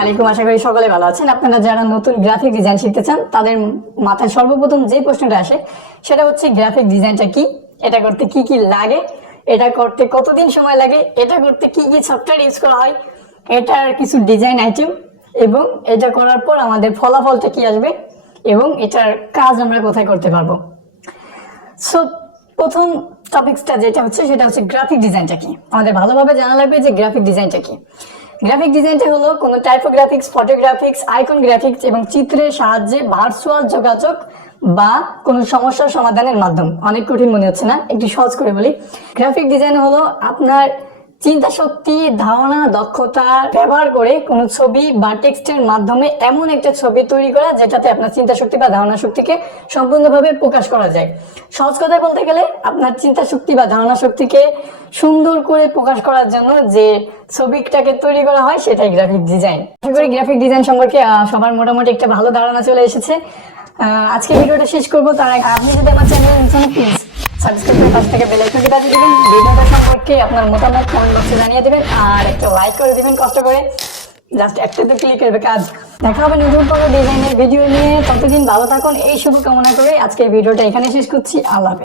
আলাইকুম, আশা করি সকলে ভালো আছেন। আপনারা যারা নতুন গ্রাফিক ডিজাইন শিখতে চান তাদের মাথায় সর্বপ্রথম যে প্রশ্নটা আসে সেটা হচ্ছে গ্রাফিক ডিজাইনটা কি, এটা করতে কি কি লাগে, এটা করতে কতদিন সময় লাগে, এটা করতে কি কি সফটওয়্যার ইউজ করা হয়, এটার কিছু ডিজাইন আইটেম এবং এটা করার পর আমাদের ফলাফলটা কি আসবে এবং এটার কাজ আমরা কোথায় করতে পারবো। সো প্রথম টপিকসটা যেটা হচ্ছে সেটা হচ্ছে গ্রাফিক ডিজাইনটা কি। আমাদের ভালোভাবে জানা লাগবে যে গ্রাফিক ডিজাইনটা কি। গ্রাফিক ডিজাইনটা হলো কোনো টাইপোগ্রাফিক্স, ফটোগ্রাফিক্স, আইকন গ্রাফিক্স এবং চিত্রের সাহায্যে ভার্চুয়াল যোগাযোগ বা কোনো সমস্যার সমাধানের মাধ্যম। অনেক কঠিন মনে হচ্ছে না, একটু সহজ করে বলি। গ্রাফিক ডিজাইন হলো আপনার চিন্তা শক্তি, ধারণা, দক্ষতা ব্যবহার করে কোনো ছবি বা টেক্সটের মাধ্যমে এমন একটা ছবি তৈরি করা যেটাতে আপনার চিন্তা শক্তি বা ধারণা শক্তিকে সম্পূর্ণভাবে প্রকাশ করা যায়। সহজ কথায় বলতে গেলে আপনার চিন্তা শক্তি বা ধারণা শক্তিকে সুন্দর করে প্রকাশ করার জন্য যে ছবিটাকে তৈরি করা হয় সেটাই গ্রাফিক ডিজাইন। আশা করি গ্রাফিক ডিজাইন সম্পর্কে সবার মোটামুটি একটা ভালো ধারণা চলে এসেছে। আজকে ভিডিওটা শেষ করবো তার আগে আপনি যদি আমার চ্যানেল প্লিজ সাবস্ক্রাইব করে পাশে থেকে বেল আইকনটি বাজিয়ে দিবেন। ভিডিওটা সম্পর্কে আপনার মতামত কমেন্ট বক্সে জানিয়ে দিবেন আর একটা লাইক করে দিবেন কষ্ট করে, জাস্ট একটা তো ক্লিক করবে কাজ। দেখা হবে নতুন কোনো ডিজাইনের ভিডিও নিয়ে, ততদিন ভালো থাকুন এই শুভ কামনা করে আজকের ভিডিওটা এখানে শেষ করছি। আল্লাহ হাফেজ।